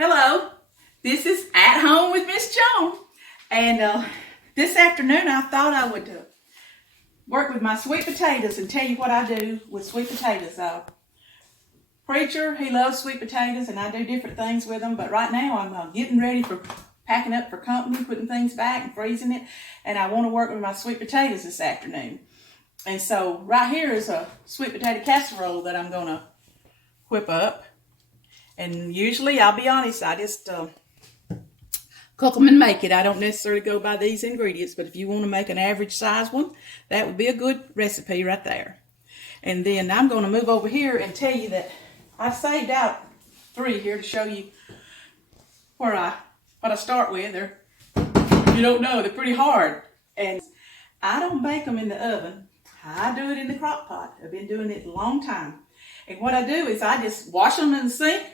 Hello, this is At Home with Miss Joan, and this afternoon I thought I would work with my sweet potatoes and tell you what I do with sweet potatoes. Preacher, he loves sweet potatoes, and I do different things with them, but right now I'm getting ready for packing up for company, putting things back and freezing it, and I want to work with my sweet potatoes this afternoon. And so right here is a sweet potato casserole that I'm going to whip up. And usually, I'll be honest, I just cook them and make it. I don't necessarily go by these ingredients, but if you want to make an average size one, that would be a good recipe right there. And then I'm going to move over here and tell you that I saved out 3 here to show you what I start with. If you don't know, they're pretty hard. And I don't bake them in the oven. I do it in the crock pot. I've been doing it a long time. And what I do is I just wash them in the sink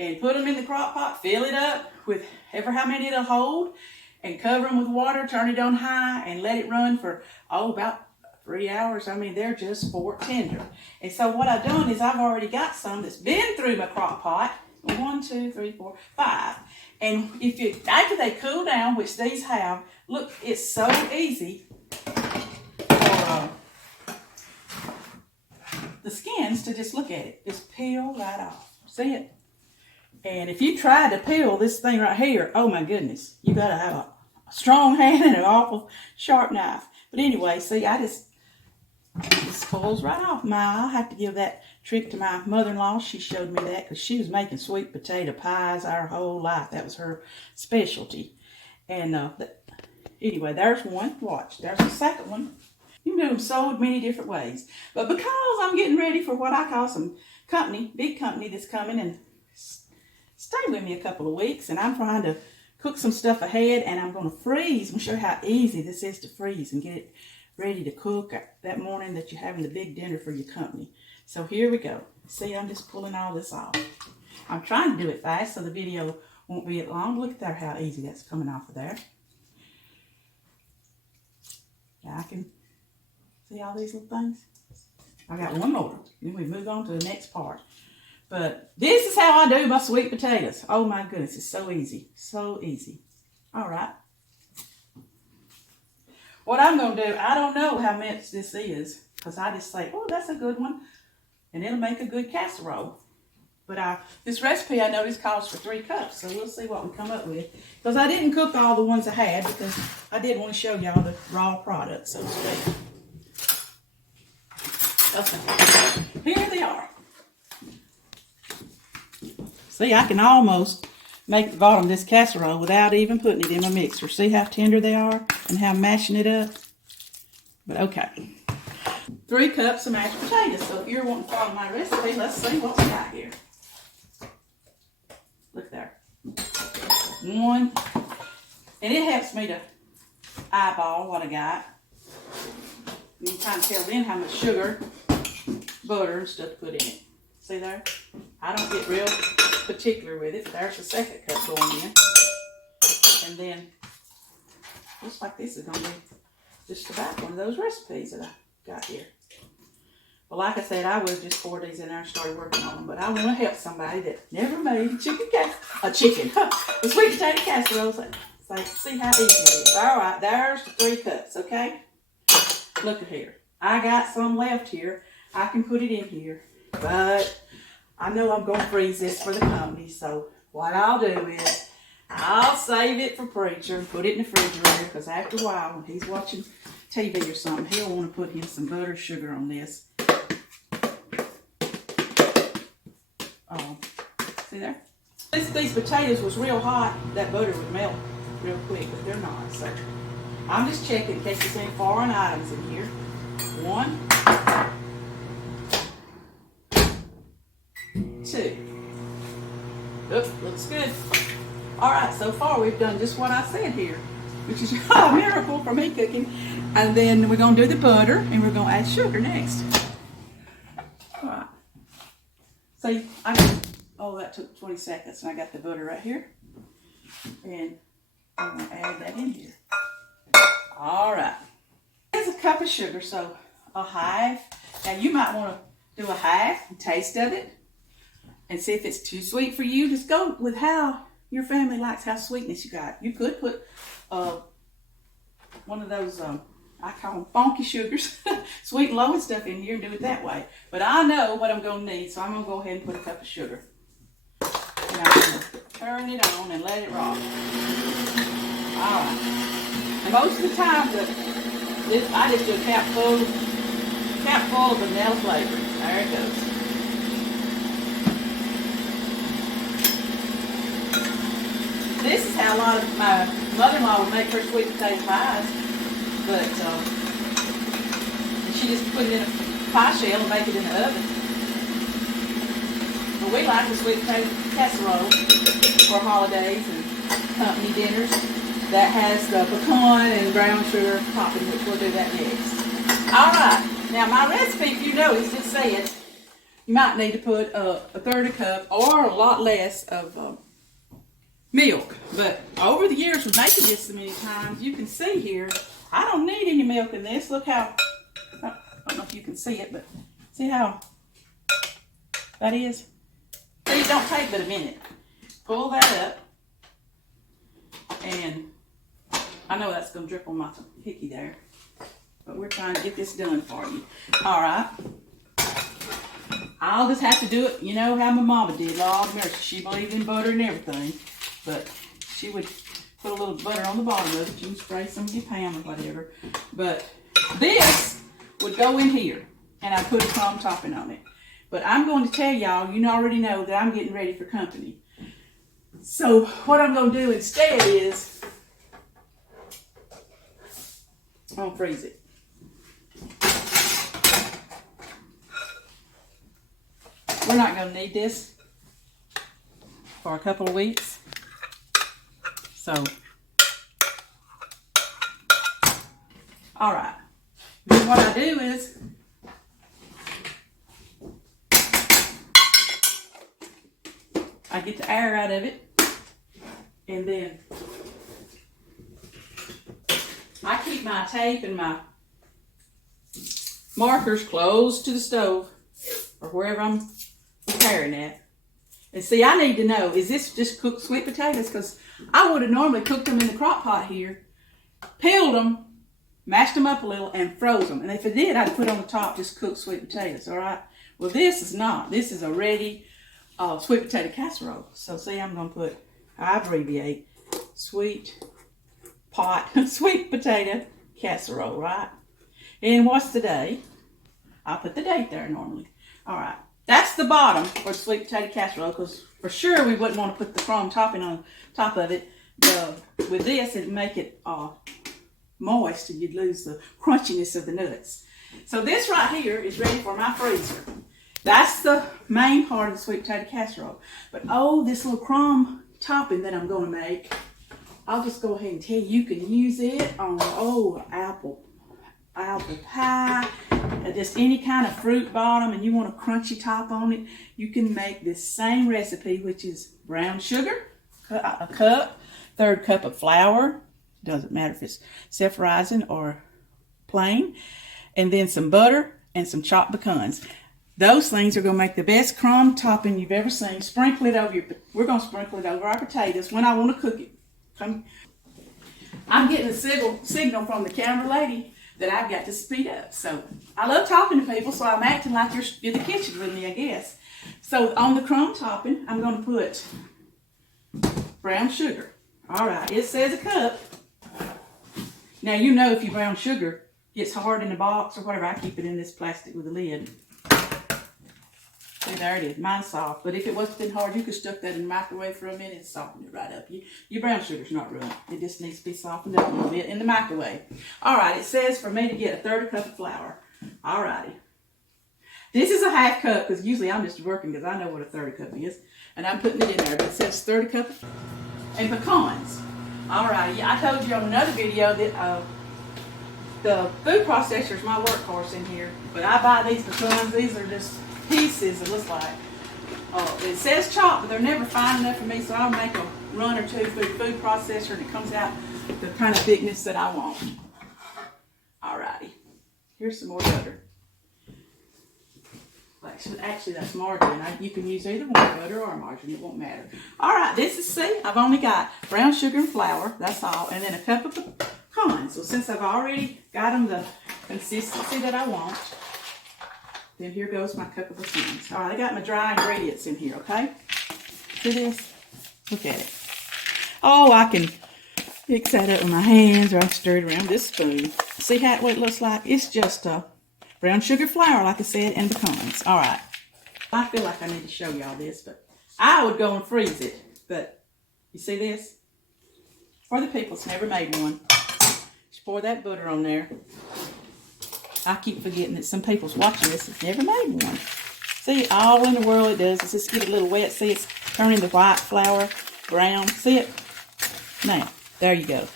and put them in the crock pot, fill it up with ever how many it'll hold, and cover them with water, turn it on high, and let it run for, about 3 hours. I mean, they're just fork tender. And so what I've done is I've already got some that's been through my crock pot. 1, 2, 3, 4, 5. And after they cool down, which these have, look, it's so easy for the skins to just look at it. Just peel right off. See it? And if you try to peel this thing right here, oh my goodness, you got to have a strong hand and an awful sharp knife. But anyway, see, this pulls right off. I'll have to give that trick to my mother-in-law. She showed me that because she was making sweet potato pies our whole life. That was her specialty. And anyway, there's one. Watch, there's the second one. You can do them so many different ways. But because I'm getting ready for what I call some company, big company that's coming and stay with me a couple of weeks, and I'm trying to cook some stuff ahead, and I'm going to freeze. I'm going to show you how easy this is to freeze and get it ready to cook that morning that you're having the big dinner for your company. So here we go. See, I'm just pulling all this off. I'm trying to do it fast so the video won't be long. Look at there how easy that's coming off of there. Now I can see all these little things. I got one more. Then we move on to the next part. But this is how I do my sweet potatoes. Oh my goodness, it's so easy. So easy. All right. What I'm going to do, I don't know how much this is, because I just say, oh, that's a good one. And it'll make a good casserole. But this recipe I noticed calls for 3 cups, so we'll see what we come up with. Because I didn't cook all the ones I had, because I did want to show y'all the raw products, so to speak. Okay, here they are. See, I can almost make the bottom of this casserole without even putting it in my mixer. See how tender they are and how I'm mashing it up? But okay. 3 cups of mashed potatoes. So if you're wanting to follow my recipe, let's see what we got here. Look there. 1. And it helps me to eyeball what I got. You can kind of tell then how much sugar, butter, and stuff to put in it. See there? I don't get real particular with it. There's the 2nd cup going in. And then, looks like this is going to be just about one of those recipes that I got here. Well, like I said, I would have just poured these in there and started working on them, but I want to help somebody that never made a sweet potato casserole. So see how easy it is. All right, there's the 3 cups, okay? Look at here. I got some left here. I can put it in here, but I know I'm going to freeze this for the company, so what I'll do is I'll save it for Preacher and put it in the refrigerator, because after a while, when he's watching TV or something, he'll want to put in some butter and sugar on this. See there? If these potatoes was real hot, that butter would melt real quick, but they're not. So I'm just checking in case there's any foreign items in here. 1, 2. Oops, looks good. All right, so far we've done just what I said here, which is a miracle for me cooking. And then we're going to do the butter, and we're going to add sugar next. All right. So that took 20 seconds, and I got the butter right here. And I'm going to add that in here. All right. Here's a cup of sugar, so a half. Now you might want to do a half and taste of it. and see if it's too sweet for you. Just go with how your family likes, how sweetness you got. You could put one of those, I call them funky sugars, sweet and low and stuff in here and do it that way. But I know what I'm going to need, so I'm going to go ahead and put a cup of sugar. And I'm going to turn it on and let it rock. All right. And most of the time, I just do a cap full of vanilla flavor. There it goes. This is how a lot of my mother-in-law would make her sweet potato pies, but she just put it in a pie shell and make it in the oven. But we like the sweet potato casserole for holidays and company dinners that has the pecan and brown sugar topping, which we'll do that next. All right, now my recipe, if you notice, it said you might need to put a third a cup or a lot less of milk. But over the years of making this so many times, you can see here, I don't need any milk in this. Look how, I don't know if you can see it, but see how that is? See, it don't take but a minute. Pull that up, and I know that's going to drip on my hickey there, but we're trying to get this done for you. All right. I'll just have to do it, you know how my mama did. Lord mercy, she believed in butter and everything. But she would put a little butter on the bottom of it. You can spray some of your Pam or whatever. But this would go in here, and I put a crumb topping on it. But I'm going to tell y'all, you already know that I'm getting ready for company. So what I'm going to do instead is, I'm going to freeze it. We're not going to need this for a couple of weeks. So, all right. Then what I do is, I get the air out of it, and then I keep my tape and my markers close to the stove or wherever I'm preparing at. And see, I need to know, is this just cooked sweet potatoes? Because I would have normally cooked them in the crock pot here, peeled them, mashed them up a little, and froze them. And if I did, I'd put on the top just cooked sweet potatoes, all right? Well, this is not. This is a ready sweet potato casserole. So see, I'm going to put, I abbreviate, sweet potato casserole, right? And what's the day? I'll put the date there normally. All right. That's the bottom for sweet potato casserole, because for sure we wouldn't want to put the crumb topping on top of it. With this, it'd make it moist, and you'd lose the crunchiness of the nuts. So this right here is ready for my freezer. That's the main part of the sweet potato casserole. But this little crumb topping that I'm going to make, I'll just go ahead and tell you, you can use it on apple pie, just any kind of fruit bottom, and you want a crunchy top on it. You can make this same recipe, which is brown sugar, a cup, third cup of flour, doesn't matter if it's self-rising or plain, and then some butter and some chopped pecans. Those things are going to make the best crumb topping you've ever seen. Sprinkle it over we're going to sprinkle it over our potatoes when I want to cook it. I'm getting a signal from the camera lady that I've got to speed up. So I love talking to people, so I'm acting like you're in the kitchen with me, I guess. So on the crumb topping, I'm going to put brown sugar. All right, it says a cup. Now, you know if your brown sugar gets hard in the box or whatever, I keep it in this plastic with a lid. See, there it is. Mine's soft. But if it wasn't been hard, you could stuck that in the microwave for a minute and soften it right up. Your brown sugar's not ruined. It just needs to be softened up a little bit in the microwave. All right, it says for me to get a third cup of flour. All righty. This is a half cup, because usually I'm just working because I know what a third cup is. And I'm putting it in there. But it says third cup. And pecans. All righty. I told you on another video that the food processor is my workhorse in here. But I buy these pecans. These are just pieces, it looks like. It says chopped, but they're never fine enough for me, so I'll make a run or two through the food processor, and it comes out the kind of thickness that I want. Alrighty. Here's some more butter. Actually, that's margarine. You can use either one, butter or margarine. It won't matter. All right, I've only got brown sugar and flour. That's all. And then a cup of pecans. So since I've already got them the consistency that I want, then here goes my cup of pecans. All right, I got my dry ingredients in here, okay? See this? Look at it. Oh, I can mix that up with my hands, or I stir it around with this spoon. See what it looks like? It's just brown sugar, flour, like I said, and pecans. All right. I feel like I need to show y'all this, but I would go and freeze it. But you see this? For the people that's never made one, just pour that butter on there. I keep forgetting that some people's watching this that's never made one. See, all in the world it does is just get a little wet. See, it's turning the white flour brown. See it? Now, there you go.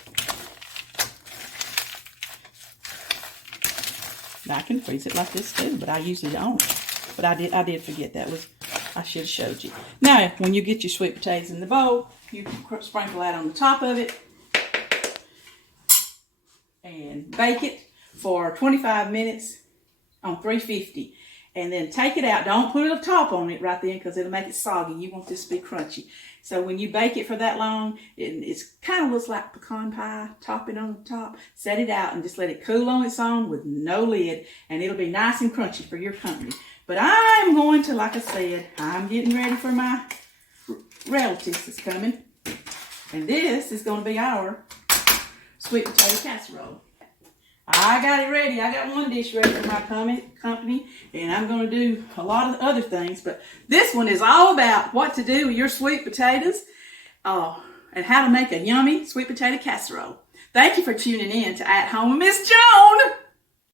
I can freeze it like this too, but I usually don't. But I did forget I should have showed you. Now, when you get your sweet potatoes in the bowl, you sprinkle that on the top of it and bake it for 25 minutes on 350. And then take it out. Don't put a top on it right then because it'll make it soggy. You want this to be crunchy. So when you bake it for that long, it kind of looks like pecan pie, topping on the top. Set it out and just let it cool on its own with no lid, and it'll be nice and crunchy for your company. But I'm going to, like I said, I'm getting ready for my relatives that's coming. And this is going to be our sweet potato casserole. I got it ready. I got one dish ready for my company, and I'm going to do a lot of other things. But this one is all about what to do with your sweet potatoes and how to make a yummy sweet potato casserole. Thank you for tuning in to At Home with Miss Joan.